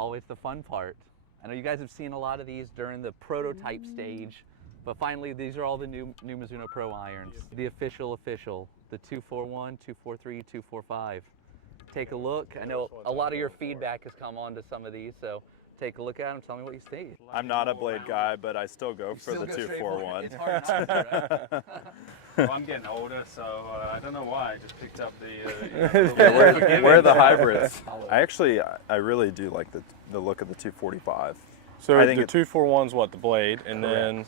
always the fun part. I know you guys have seen a lot of these during the prototype stage, but finally these are all the new Mizuno Pro irons. The official, the 241, 243, 245. Take a look. I know a lot of your feedback has come on to some of these, so take a look at them, tell me what you see. I'm not a blade guy, but I still go for the 241. It's hard not to, right? Well, I'm getting older, so I don't know why I just picked up the. Where are the hybrids? I really do like the look of the 245. So I the think 241's what, the blade, and then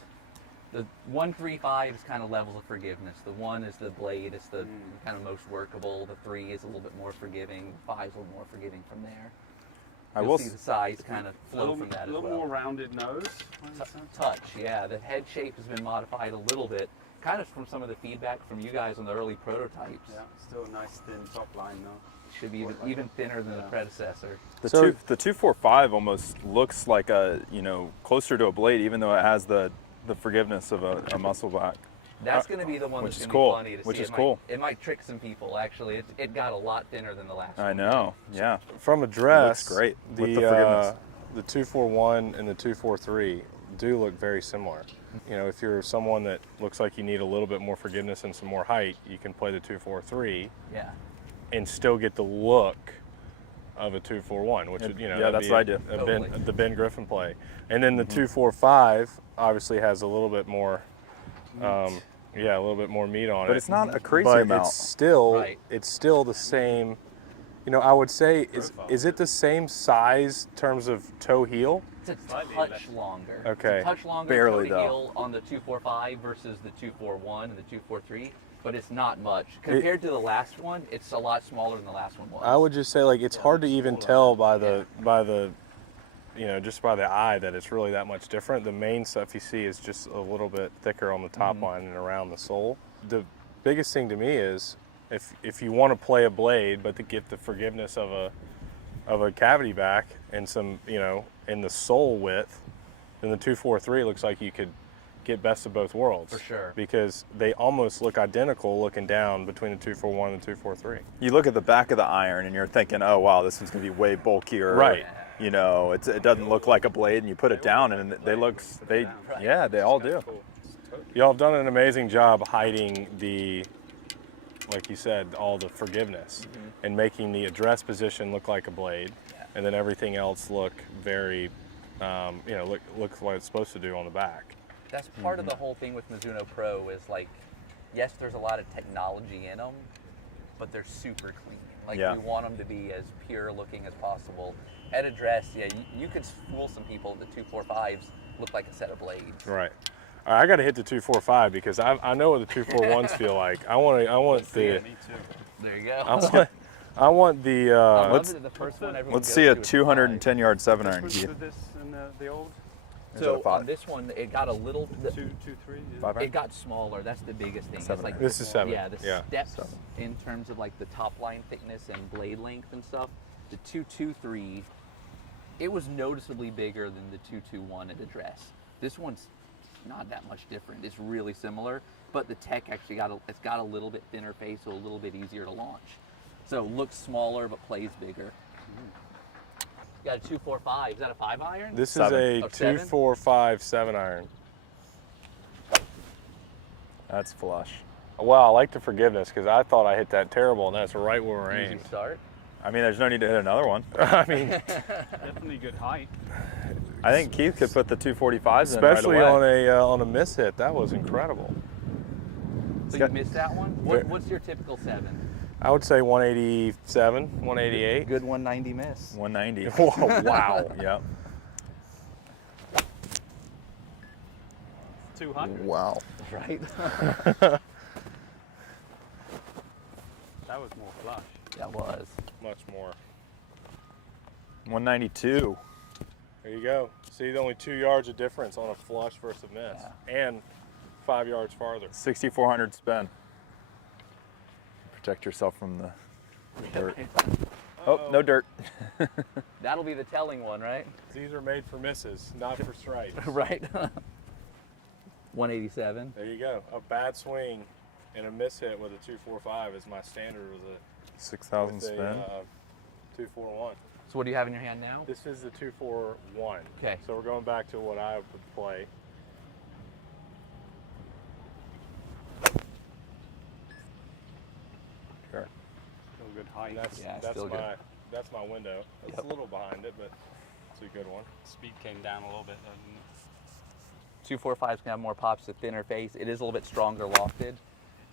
the 135 is kind of levels of forgiveness. The 1 is the blade, it's the kind of most workable. The 3 is a little bit more forgiving. 5 is a little more forgiving from there. You'll see the size kind of flow from that as well. A little more rounded nose. Touch, yeah. The head shape has been modified a little bit, kind of from some of the feedback from you guys on the early prototypes. Yeah, still a nice thin top line though. Should be even thinner than the predecessor. The 245 almost looks like closer to a blade, even though it has the forgiveness of a muscle back. That's going to be the one that's which is going to cool. be funny to see. Which is cool. It might trick some people, actually. It got a lot thinner than the last one. I know, yeah. from a dress, It looks great the, with the forgiveness. The 241 and the 243 do look very similar. You know, if you're someone that looks like you need a little bit more forgiveness and some more height, you can play the 243 and still get the look of a 241, which would, that's what I do. The Ben Griffin play. And then the 245 obviously has a little bit more a little bit more meat on it. But it's not a crazy but amount. It's still the same. You know, I would say, is it the same size in terms of toe heel? It's a touch longer. Okay. It's a touch longer Barely, toe to though. heel on the 245 versus the 241 and the 243, but it's not much. Compared to the last one, it's a lot smaller than the last one was. I would just say, like, it's hard to even tell by the just by the eye that it's really that much different. The main stuff you see is just a little bit thicker on the top line and around the sole. The biggest thing to me is if you want to play a blade but to get the forgiveness of a cavity back and some, in the sole width, then the 243 looks like you could get best of both worlds. For sure. Because they almost look identical looking down between the 241 and the 243. You look at the back of the iron and you're thinking, oh wow, this one's gonna be way bulkier. Right. It doesn't look like a blade, and you put it down and they all do. Y'all have done an amazing job hiding the, like you said, all the forgiveness and making the address position look like a blade, and then everything else look very, look like it's supposed to do on the back. That's part of the whole thing with Mizuno Pro is like, yes, there's a lot of technology in them, but they're super clean. Like we want them to be as pure looking as possible. At address, you could fool some people. The 245s look like a set of blades. Right. All right, I got to hit the 245 because I know what the 241s feel like. I want the. Me too. There you go. I want the. The first one everyone Let's goes see a to is 210-yard 7-iron. What's with this and the old? So on this one, it got a little. 2, 3. It got smaller. That's the biggest thing. It's like this is 7. Yeah, the steps in terms of like the top line thickness and blade length and stuff. The 223, it was noticeably bigger than the 221 at address. This one's not that much different. It's really similar, but the tech actually it's got a little bit thinner face, so a little bit easier to launch. So it looks smaller but plays bigger. You got a 245. Is that a 5-iron? This is a 245 7-iron. That's flush. Well, I like the forgiveness because I thought I hit that terrible, and that's right where we're Easy aimed. start. I mean, there's no need to hit another one. I mean, Definitely good height. I think Keith could put the 245s especially in right away. on a miss hit, that was incredible. So you missed that one? What's your typical 7? I would say 187, 188. Good 190 miss. 190. Whoa, wow. Yep. 200. Wow. Right? That was more flush. That was. Much more. 192. There you go. See, only 2 yards of difference on a flush versus a miss, and 5 yards farther. 6,400 spin. Protect yourself from the dirt. Oh, no dirt. That'll be the telling one, right? These are made for misses, not for strikes. Right. 187. There you go. A bad swing and a miss hit with a 245 is my standard with a 6,000 spin. 241. So what do you have in your hand now? This is the 241. Okay. So we're going back to what I would play. Sure. Still good height. Yeah, still good. That's my window. It's Yep. a little behind it, but it's a good one. Speed came down a little bit. 245's gonna have more pops, a thinner face. It is a little bit stronger lofted.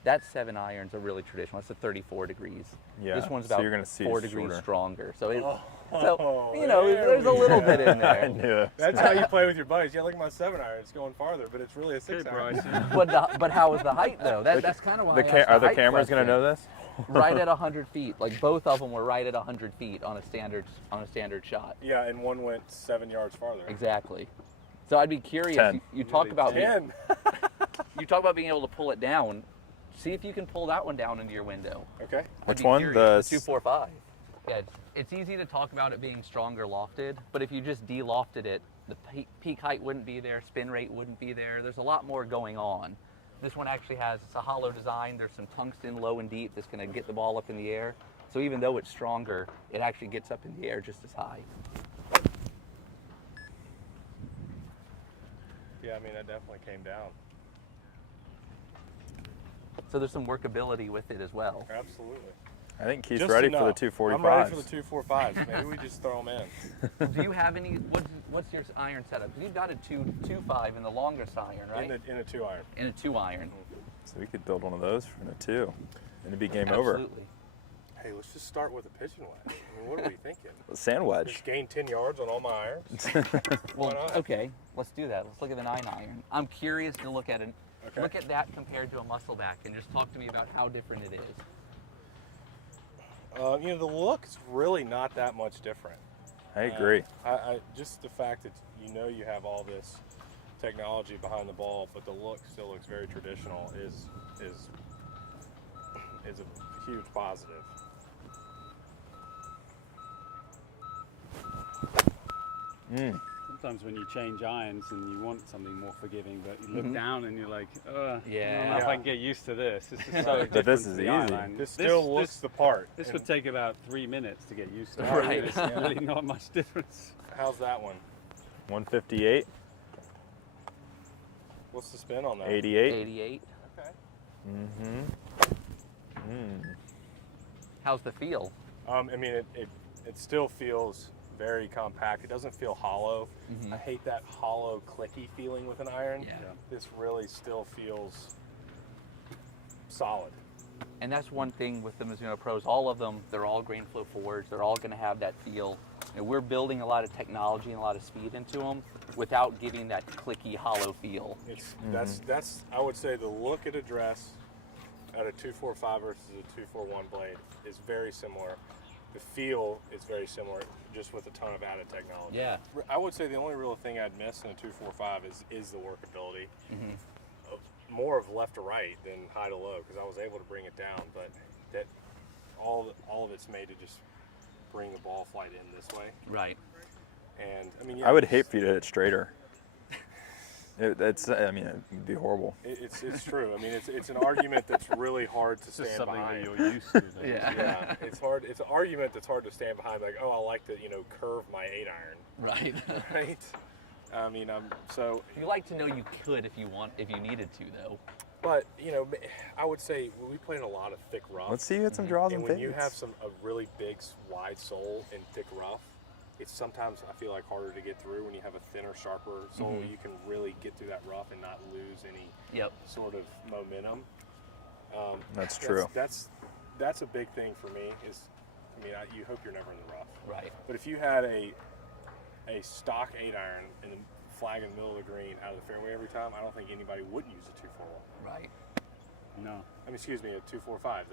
That 7-iron's a really traditional. It's a 34 degrees. Yeah, This one's so about you're gonna see 4 it's degrees shorter. stronger. So it, Oh, you know, there there's a we little go. bit in I there. knew it. That's how you play with your buddies. Yeah, look at my 7-iron. It's going farther, but it's really a 6-iron. But how is the height though? That's kind of why. I asked Are the height cameras gonna question. know this? Right at 100 feet. Like both of them were right at 100 feet on a standard shot. Yeah, and one went 7 yards farther. Exactly. So I'd be curious. 10. You talk Really about 10. you talk about being able to pull it down. See if you can pull that one down into your window. Okay. I'd Which be one? curious. The 245. Yeah, it's easy to talk about it being stronger lofted, but if you just de-lofted it, the peak height wouldn't be there, spin rate wouldn't be there. There's a lot more going on. This one actually it's a hollow design. There's some tungsten low and deep that's going to get the ball up in the air. So even though it's stronger, it actually gets up in the air just as high. Yeah, I mean, that definitely came down. So there's some workability with it as well. Absolutely. I think Keith's Just ready for the enough. 245s. I'm ready for the 245s. Maybe we just throw them in. Do you have any? What's your iron setup? Because you've got a 2.25 in the longest iron, right? In a 2-iron. In a 2-iron. So we could build one of those from the 2, and it'd be game over. Absolutely. Hey, let's just start with a pitching wedge. I mean, what are we thinking? Sand wedge. Just gain 10 yards on all my irons. Well, Why not? okay, let's do that. Let's look at the 9-iron. I'm curious to look at it. Okay. Look at that compared to a muscleback, and just talk to me about how different it is. You know, the look's really not that much different. I agree. Just the fact that you have all this technology behind the ball, but the look still looks very traditional is a huge positive. Sometimes when you change irons and you want something more forgiving, but you look Mhm. down and you're like, I don't Yeah. know if I can get used to this. This is so But different this to is the easy. iron. This still looks the part. This And would take about 3 minutes to get used to. Right. It's really not much difference. How's that one? 158, What's the spin on that? 88. 88. Okay. Mm-hmm. How's the feel? I mean, it still feels very compact. It doesn't feel hollow. Mhm. I hate that hollow, clicky feeling with an iron. Yeah. This really still feels solid. And that's one thing with the Mizuno Pros. All of them, they're all grain flow forwards. They're all going to have that feel. And we're building a lot of technology and a lot of speed into them without giving that clicky, hollow feel. It's that's I would say the look at a dress at a 245 versus a 241 blade is very similar. The feel is very similar, just with a ton of added technology. Yeah. I would say the only real thing I'd miss in a 245 is the workability. Mhm. More of left to right than high to low, because I was able to bring it down, but that all of it's made to just bring the ball flight in this way. Right. And I mean, I would hate for you to hit it straighter. It'd be horrible. It's true. I mean, it's an argument that's really hard to It's just stand something behind. that you're used to. Though. Yeah. Yeah, it's hard. It's an argument that's hard to stand behind. Like, oh, I like to curve my 8-iron, Right. right? I mean, You like to know you could if you needed to, though. but I would say we play in a lot of thick rough. Let's see you hit some draws And and when fades. you have a really big, wide sole in thick rough, it's sometimes I feel like harder to get through. When you have a thinner, sharper sole, Mhm. you can really get through that rough and not lose any Yep. sort of momentum. That's true. That's a big thing for me. You hope you're never in the rough. Right. But if you had a stock 8-iron in the flag in the middle of the green out of the fairway every time, I don't think anybody wouldn't use a 241. Right. No. I mean, excuse me, a 245.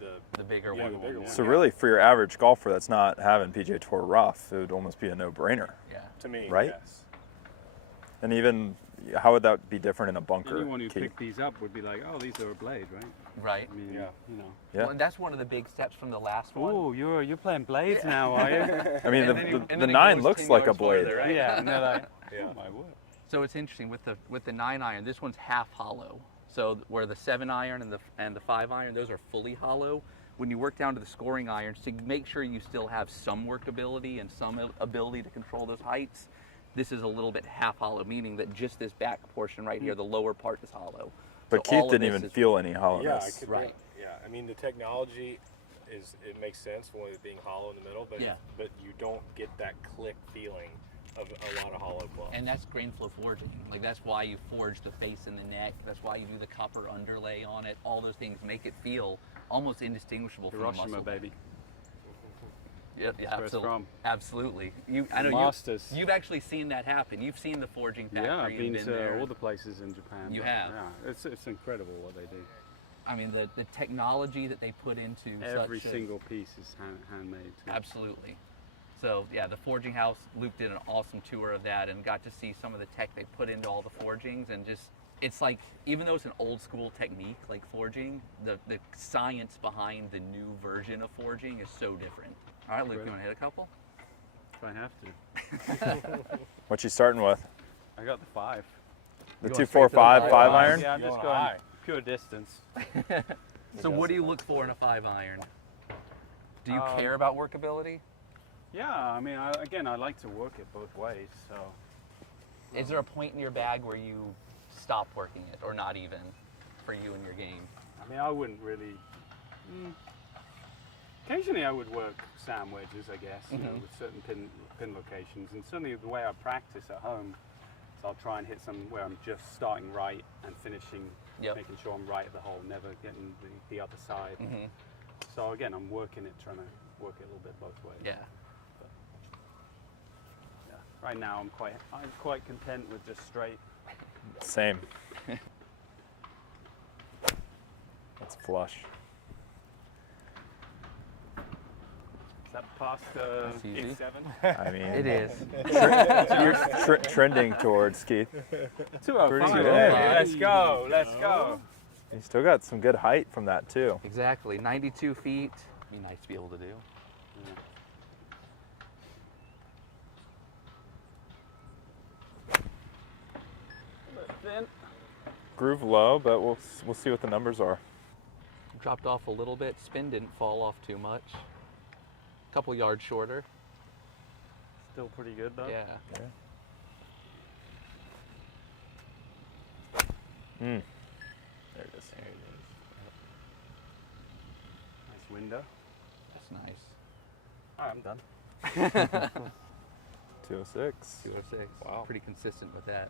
The bigger Yeah, one. the bigger one. So really, for your average golfer that's not having PGA Tour rough, it would almost be a no-brainer. Yeah. To me, Right? yes. And even, how would that be different in a bunker? Anyone who Keith? picked these up would be like, oh, these are a blade, right? Right. I mean, Yeah. Yeah. Well, and that's one of the big steps from the last one. Oh, you're playing blades now, are you? I mean, And then the it 9 goes looks 10 like a yards blade. farther, right? Yeah, and they're like, Yeah. oh my word. So it's interesting with the 9-iron. This one's half hollow. So where the 7-iron and the 5-iron, those are fully hollow. when you work down to the scoring irons, to make sure you still have some workability and some ability to control those heights, this is a little bit half hollow, meaning that just this back portion right here, the lower part is hollow. But So all Keith of didn't this even is- feel any Yeah, hollowness. Right. Yeah, I mean the technology it makes sense when it's being hollow in the middle, but Yeah. but you don't get that click feeling of a lot of hollow clubs. And that's grain flow forging. Like that's why you forge the face and the neck. That's why you do the copper underlay on it. All those things make it feel almost indistinguishable from a Hiroshima, muscle. baby. Yeah, where it's absolutely. from. Absolutely. I know Masters. you've actually seen that happen. You've seen the forging factory. Yeah, I've been and to there. all the places in Japan. You but, have? Yeah, it's incredible what they do. I mean, the technology that they put into Every such a- single piece is handmade. Too. Absolutely. So yeah, the forging house, Luke did an awesome tour of that and got to see some of the tech they put into all the forgings, and just, it's like, even though it's an old school technique like forging, the science behind the new version of forging is so different. All right, Luke, Great. you want to hit a couple? If I have to. What you starting with? I got the 5. The You going 2, straight 4, to the 5, five 5 iron? iron? Yeah, I'm You just want going high. pure distance. So what do you look for in a 5 iron? Do you Um, care about workability? Yeah, I mean, I like to work it both ways. So Is there a point in your bag where you stop working it, or not even, for you in your game? I mean, I wouldn't really. Occasionally, I would work sand wedges, I guess, you know, with certain pin locations, and certainly the way I practice at home is I'll try and hit some where I'm just starting right and finishing, Yep. making sure I'm right at the hole, never getting the other side. So again, I'm working it, trying to work it a little bit both ways. Yeah. Yeah. Right now, I'm quite content with just straight. Same. That's flush. Is that past That's easy. gig 7? I mean, It is. You're trending towards Keith. 205. Pretty good. Hey, let's go. Let's go. You still got some good height from that too. Exactly. 92 feet. Be nice to be able to do. Thin. Groove low, but we'll see what the numbers are. Dropped off a little bit. Spin didn't fall off too much. A couple yards shorter. Still pretty good though. Yeah. There it is. There it is. Nice window. That's nice. All right, I'm done. 206. 206. Wow. Pretty consistent with that.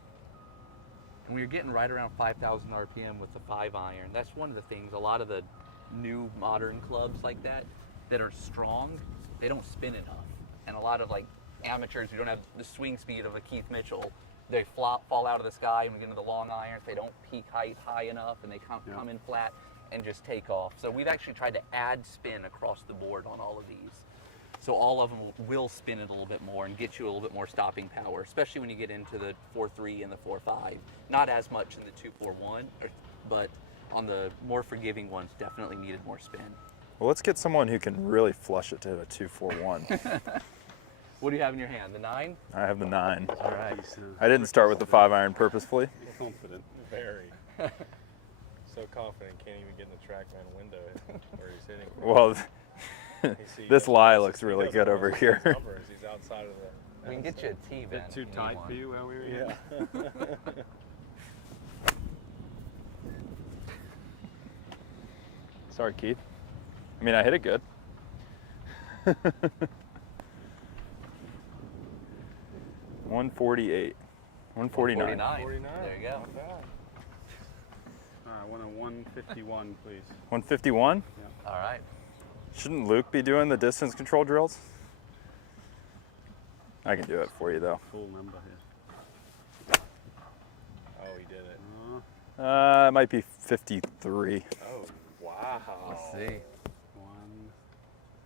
And we were getting right around 5,000 RPM with the 5 iron. That's one of the things. A lot of the new modern clubs like that are strong, they don't spin enough. And a lot of like amateurs who don't have the swing speed of a Keith Mitchell, they fall out of the sky and we get into the long irons. They don't peak height high enough and they come in flat and just take off. So we've actually tried to add spin across the board on all of these. So all of them will spin it a little bit more and get you a little bit more stopping power, especially when you get into the 4.3 and the 4.5. Not as much in the 2.41, but on the more forgiving ones, definitely needed more spin. Well, let's get someone who can really flush it to a 241. What do you have in your hand? The 9? I have the 9. All right. I didn't start with the 5 iron purposefully. Confident. Very. So confident, can't even get in the TrackMan window where he's hitting. Well, He this lie doesn't- looks he really doesn't good know over his here. numbers. He's outside of the. We can get you a T, A Ben. bit too if you tight need for you where we were. Yeah. Sorry, Keith. I mean, I hit it good. 148. 149. 49. There you go. Not bad. All right, I want a 151, please. 151? All right. Shouldn't Luke be doing the distance control drills? I can do it for you, though. Full number here. Oh, he did it. It might be 53. Oh, wow. Let's see.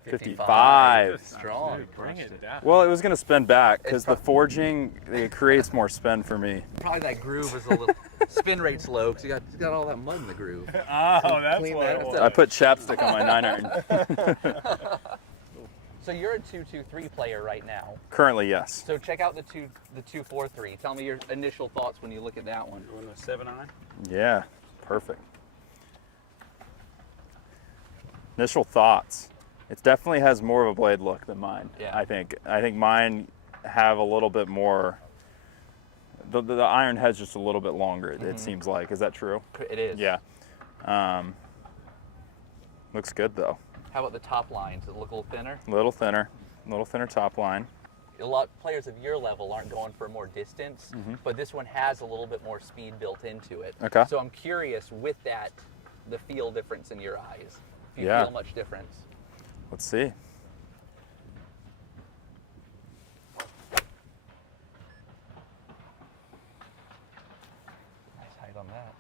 55. Strong. Bring it down. Well, it was going to spin back because It's the forging, it creates more spin for me. Probably that groove is a little, spin rate's low because you got all that mud in the groove. Oh, that's clean what that it up. was. I put chapstick on my 9 iron. So you're a 2.23 player right now. Currently, yes. So check out the 2.43. Tell me your initial thoughts when you look at that one. You want a 7 iron? Yeah, perfect. Initial thoughts. It definitely has more of a blade look than mine. Yeah. I think mine have a little bit more. The iron head's just a little bit longer. It seems like. Is that true? It is. Yeah. Looks good though. How about the top line? Does it look a little thinner? A little thinner top line. A lot of players of your level aren't going for more distance, but this one has a little bit more speed built into it. Okay. So I'm curious with that, the feel difference in your eyes. If you Yeah. feel much difference. Let's see. Nice height on that.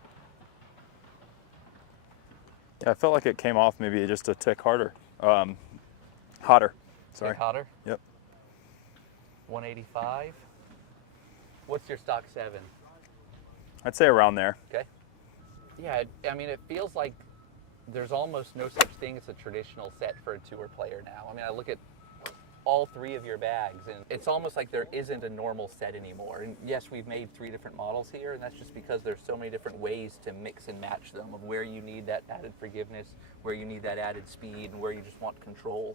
Yeah, I felt like it came off maybe just a tick harder. Hotter. Sorry. Tick hotter? Yep. 185. What's your stock 7? I'd say around there. Okay. Yeah, I mean, it feels like there's almost no such thing as a traditional set for a tour player now. I mean, I look at all 3 of your bags, and it's almost like there isn't a normal set anymore. And yes, we've made 3 different models here, and that's just because there's so many different ways to mix and match them, of where you need that added forgiveness, where you need that added speed, and where you just want control.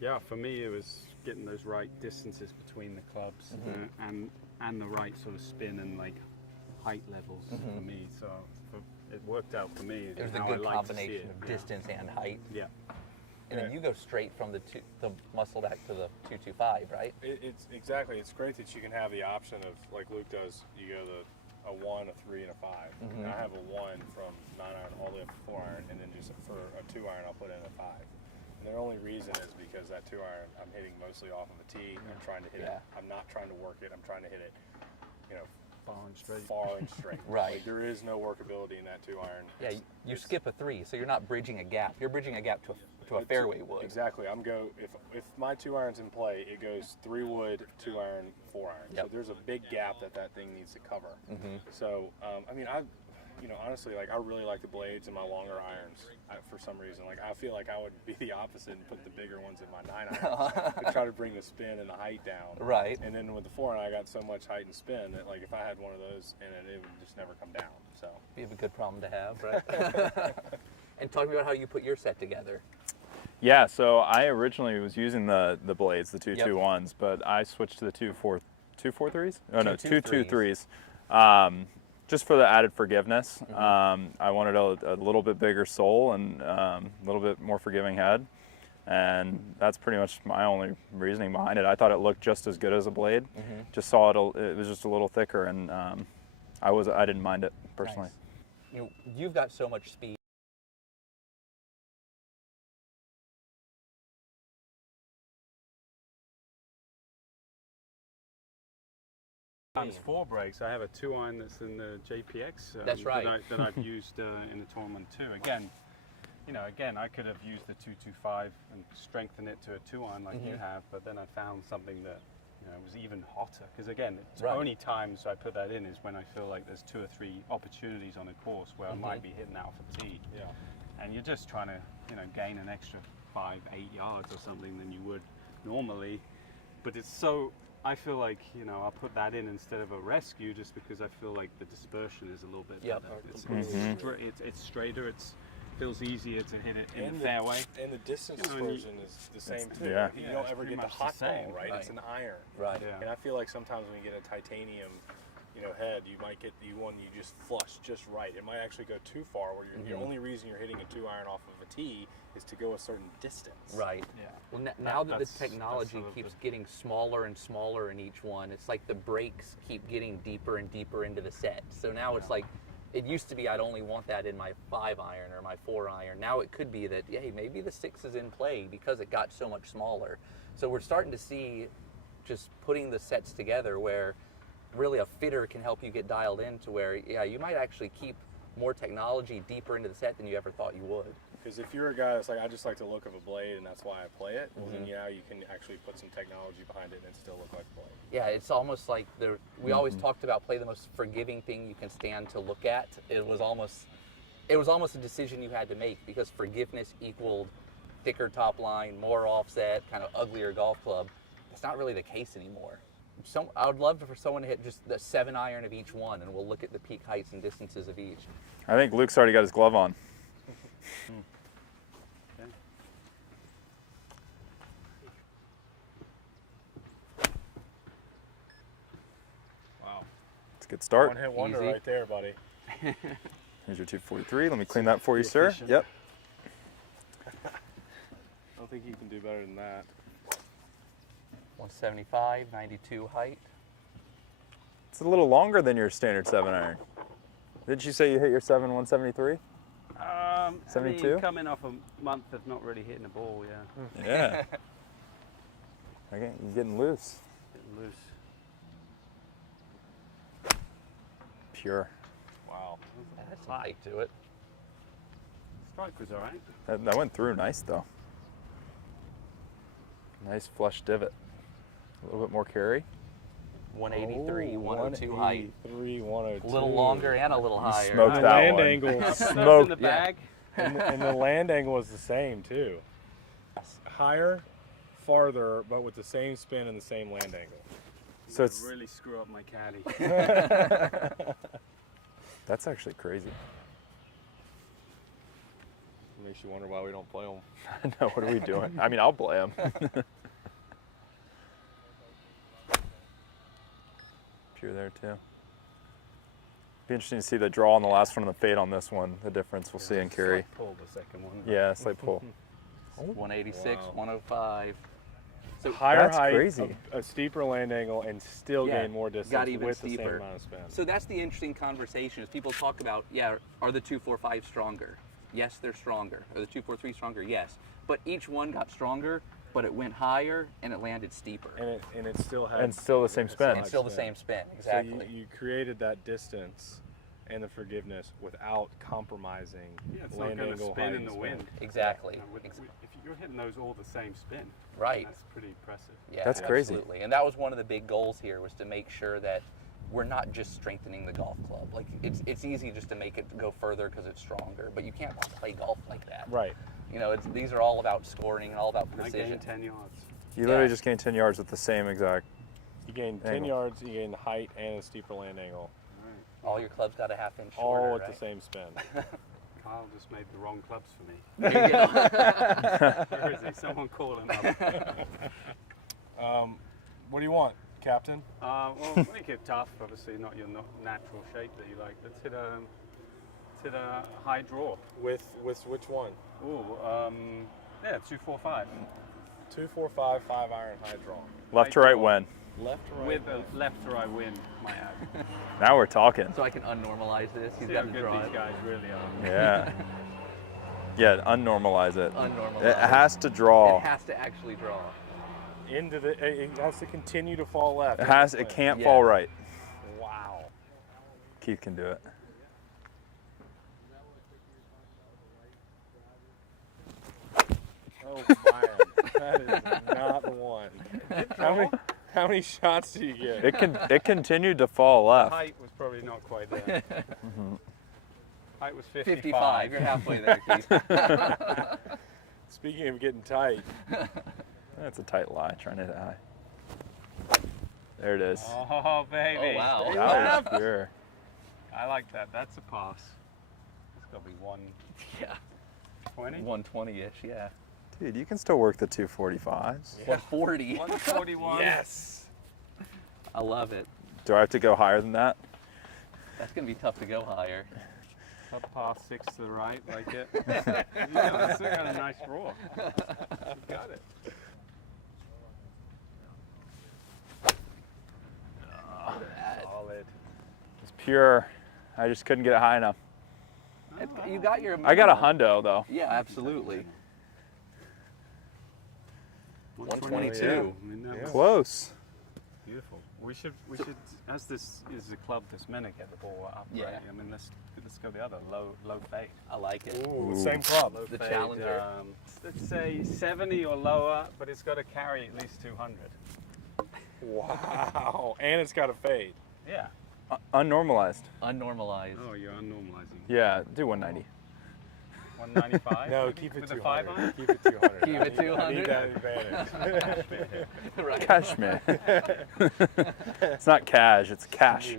Yeah, for me it was getting those right distances between the clubs and the right sort of spin and like height levels for me. So it worked out for me. It was a how I good like to see combination it. of distance and height. Yeah. And then you go straight from the muscle back to the 225, right? It's exactly. It's great that you can have the option of, like Luke does, you go a 1, a 3, and a 5. And I have a 1 from 9 iron all the way up to 4 iron, and then just for a 2 iron I'll put in a 5. And the only reason is because that 2 iron I'm hitting mostly off of a tee. I'm trying to hit it. I'm not trying to work it. I'm trying to hit it, you know, far and straight. Right. Like, there is no workability in that 2 iron. Yeah, you skip a 3, so you're not bridging a gap. You're bridging a gap to a fairway wood. Exactly. If my 2 iron's in play, it goes 3 wood, 2 iron, 4 iron. Yep. So there's a big gap that thing needs to cover. So I mean, honestly, like, I really like the blades in my longer irons for some reason. Like, I feel like I would be the opposite and put the bigger ones in my 9 irons to try to bring the spin and the height down. Right. And then with the 4 iron, I got so much height and spin that, like, if I had one of those in it, it would just never come down. So Be a good problem to have, right? And talk to me about how you put your set together. Yeah, so I originally was using the blades, the 221s, but I switched to the 243s? Oh no, 223s. Just for the added forgiveness. I wanted a little bit bigger sole and a little bit more forgiving head. And that's pretty much my only reasoning behind it. I thought it looked just as good as a blade. Just saw it was just a little thicker, and I didn't mind it personally. Nice. You've got so much speed. Times 4 breaks. I have a 2 iron that's in the JPX. That's right. That I've used in the tournament too. Again, I could have used the 225 and strengthened it to a 2 iron like you have, but then I found something that was even hotter. Because again, the only times I put that in is when I feel like there's 2 or 3 opportunities on a course where I might be hitting out for tee. yeah. And you're just trying to gain an extra 5-8 yards or something than you would normally. But it's so. I feel like, I'll put that in instead of a rescue just because I feel like the dispersion is a little bit better. It's straighter, it feels easier to hit it in the fairway. And the distance dispersion is the same too. Yeah. You don't ever get the hot ball, right? It's an iron. Right. Yeah. And I feel like sometimes when you get a titanium, head, you might get you just flush just right. It might actually go too far where the only reason you're hitting a 2 iron off of a tee is to go a certain distance. Right. Yeah. Well, now that the That's technology sort of keeps getting smaller and smaller in each one, it's like the breaks keep getting deeper and deeper into the set. So now it's like, it used to be I'd only want that in my 5 iron or my 4 iron. Now it could be that, hey, maybe the 6 is in play because it got so much smaller. So we're starting to see just putting the sets together where really a fitter can help you get dialed in to where, you might actually keep more technology deeper into the set than you ever thought you would. Because if you're a guy that's like, I just like the look of a blade and that's why I play it, well, then you can actually put some technology behind it and it still look like a blade. Yeah, it's almost like we always talked about play the most forgiving thing you can stand to look at. It was almost a decision you had to make because forgiveness equaled thicker top line, more offset, kind of uglier golf club. That's not really the case anymore. I would love for someone to hit just the 7 iron of each one, and we'll look at the peak heights and distances of each. I think Luke's already got his glove on. It's a good start. One hit wonder Easy. right there, buddy. Here's your 243. Let me clean that for you, sir. efficient. Yep. I don't think you can do better than that. 175, 92 height. It's a little longer than your standard 7-iron. Didn't you say you hit your 173? 72? I mean, coming off a month of not really hitting the ball, yeah. Yeah. Okay, you're getting loose. Getting loose. Pure. Wow. That's height to it. Strike was all right. That went through nice though. Nice flush divot. A little bit more carry. 183, 102 height. 183, 102. A little longer and a little higher. smoked The that land one. angle, Put those in Smoked. the Yeah. bag. and the land angle is the same too. Higher, farther, but with the same spin and the same land angle. So it's really screw up my caddy. that's actually crazy. Makes you wonder why we don't play them. No, what are we doing? I mean, I'll play him. Pure there too. Be interesting to see the draw on the last one and the fade on this one. The difference we'll see in carry. Pull the second one. Yeah, slight pull. 186, Wow. 105. So Higher That's height, crazy. A steeper land angle, and still Yeah, gain more distance got even with the same steeper. amount of spin. So that's the interesting conversation is people talk about, yeah, are the 245 stronger? Yes, they're stronger. Are the 243 stronger? Yes. But each one got stronger, but it went higher and it landed steeper. And it still had. And still the same spin. It's still the same spin, exactly. So you created that distance and the forgiveness without compromising Yeah, it's not land going to angle, spin height, in the and wind. Exactly. You know, if you're hitting those all the same spin, Right. that's pretty impressive. Yeah, That's crazy. absolutely. And that was one of the big goals here was to make sure that we're not just strengthening the golf club. Like it's easy just to make it go further because it's stronger, but you can't play golf like that. Right. You know, these are all about scoring and all about I precision. gained 10 yards. You literally Yeah. just gained 10 yards with the same exact. You gain 10 Angle. yards, you gain height and a steeper land angle, All your clubs got a half inch all shorter, with right? the same spin. Kyle just made the wrong clubs for me. There you go. Where is he? Someone call him up. What do you want, Captain? Well, make it tough. Obviously, not your natural shape that you like. Let's hit a high draw. With which one? Ooh, yeah, 245. 245 5-iron high draw. Left to right when. Left to right. With a left to right wind, might add. Now we're talking. So I can unnormalize this. He's See how got to good draw these it. guys really are. Yeah. Yeah, unnormalize it. Unnormalize. It has to draw. It has to actually draw. into the. It has to continue to fall left. It has. It can't Yeah. fall right. Wow. Keith can do it. Oh man, that is not the one. How many shots do you get? It continued to fall The left. height was probably not quite there. Height was 55. 55. You're halfway there, Keith. Speaking of getting tight, That's a tight lie. Trying to hit it high. There it is. Oh, baby. Oh, wow. Stay That left. was pure. I like that. That's a pass. It's got to be 120. Yeah. 120-ish, yeah. Dude, you can still work the 245s. 140. 141. yes. I love it. Do I have to go higher than that? That's going to be tough to go higher. Up past 6 to the right, like it. Yeah, it's still got a nice draw. You got it. Solid. It's pure. I just couldn't get it high enough. You got your. I got a hundo though. Yeah, absolutely. 122. I mean, that was Close. beautiful. We should, as this is a club this minute, get the ball up. Yeah. Right? I mean, let's go the other low fade. I like it. Ooh, same club. Low The fade, Challenger. Let's say 70 or lower, but it's got to carry at least 200. Wow. And it's got a fade. Yeah. Unnormalized. Unnormalized. Oh, you're unnormalizing. Yeah, do 190. 195. No, maybe, keep it with a 200. 5 iron. Keep it 200. Keep it I need 200. that advantage. Right. Cashmere. It's not cash, it's cash.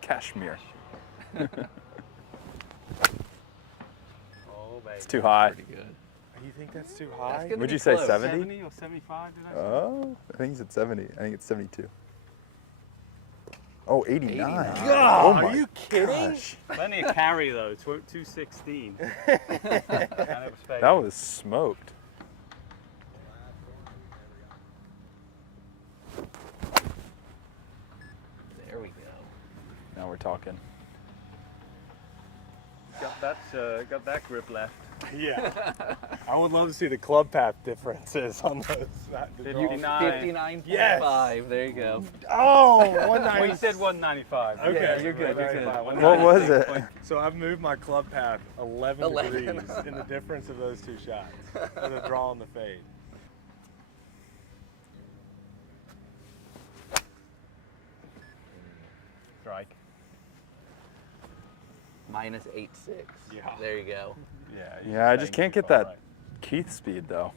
Cashmere. Oh, baby. It's too high. Pretty good. You think that's too high? gonna Would be you say close. 70? 70 or 75? Did I say? Oh, I think it's at 70. I think it's 72. Oh, 89. 89. God, Oh are my you kidding? gosh. Plenty of carry though. 216. And it was fake. That was smoked. There we go. Now we're talking. Got that grip left. Yeah. I would love to see the club path differences on those. the draws. 59. 59.5. There you go. Oh, Well, 190. you said 195. Okay, Yeah, you're good, you're good. 195, What was it? 196. So I've moved my club path 11 11. degrees in the difference of those two shots, for the draw and the fade. Strike. Minus 8.6. Yeah. There you go. Yeah, I just can't get that Keith speed though.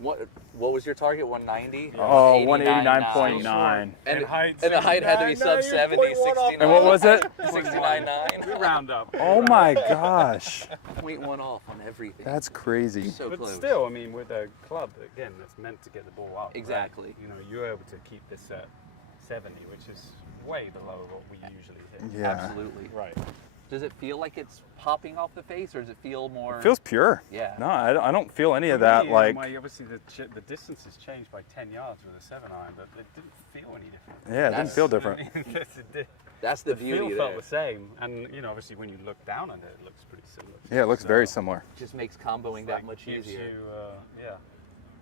What was your target? 190? Oh, 189.9. 189.9. And height the height had to be 69. sub No, 70, you're 0.1 off. 69. And what was it? 69.9. We round up. Oh my gosh. 0.1 off on everything. That's crazy. so But close. still, I mean, with a club, again, that's meant to get the ball up. right? Exactly. You know, you're able to keep this at 70, which is way below what we usually hit. Yeah. Absolutely. Right. Does it feel like it's popping off the face, or does it feel more? It feels pure. Yeah. No, I don't feel any of For that. me, Like, obviously the distance has changed by 10 yards with a 7-iron, but it didn't feel any different. yeah, it didn't That's- feel different. That's the The beauty feel there. felt the same, and you know, obviously when you look down on it, it looks pretty similar. Yeah, it looks very similar. Just makes comboing that much gives easier. you,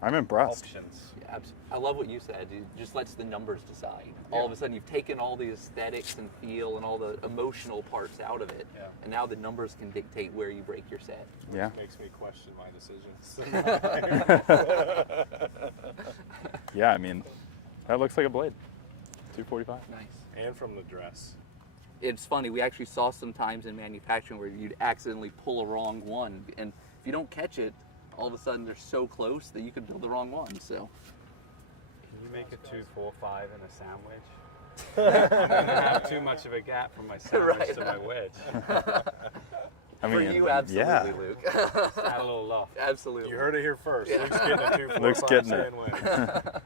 I'm impressed. options. Yeah, I love what you said. It just lets the numbers decide. All of a sudden, you've taken all the aesthetics and feel and all the emotional parts out of it, Yeah. and now the numbers can dictate where you break your set. Yeah. Makes me question my decisions. Yeah, I mean, that looks like a blade. 245. Nice. And from the dress. It's funny. We actually saw some times in manufacturing where you'd accidentally pull a wrong one, and if you don't catch it, all of a sudden they're so close that you could build the wrong one. So Can you make a 2-4-5 in a sandwich? I'm gonna have too much of a gap from my sandwich Right. to my wedge. I for mean, you, absolutely, yeah. Luke. Add a little loft. Absolutely. You heard it here first. Yeah. Luke's getting a 245 Luke's getting it. sandwich.